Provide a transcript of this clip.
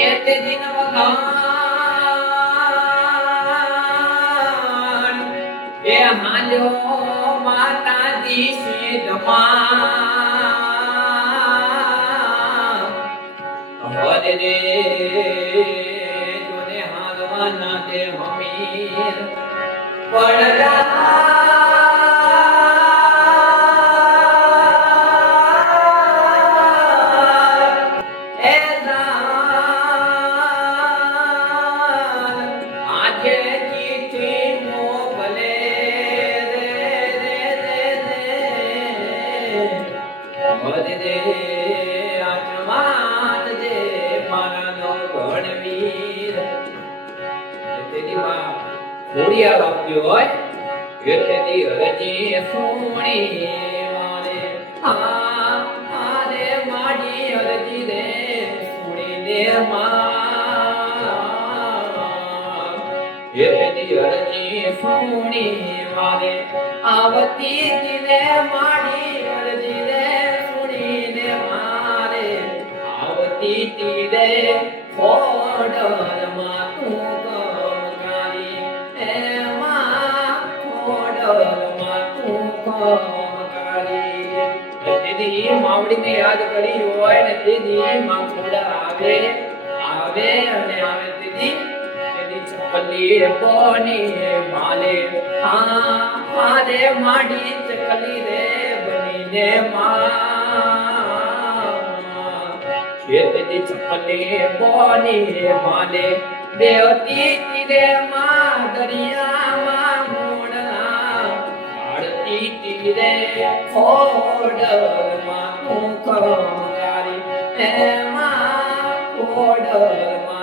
એતે દિન વગાણ એ હાલ્યો માતાજી સિદ્ધમાં હરે રે જોને હાલવાના તે હમીર પડરા ખોડિયાર આપ્યો હોય એટલે હરજી સોણી વાળે આરે માડી હરજી રે સોણી ને એટલે હરજી સોણી વાળે આવતી જીને માડી હરજી રે સોણી ને મારે આવતી તીરે ખોડર માં તું માવડી ને યાદ કરી હોય ને તેદી માં ખોડા આવે અને આવે તેદી ચકલી બોની માલે મારે માડી ચકલી રે બનીને તેદી ચકલી બોની માલે દેવતી તીરે માં દરિયામાં તીરે ખોડરમાં તું કરારી એમાં ખોડરમાં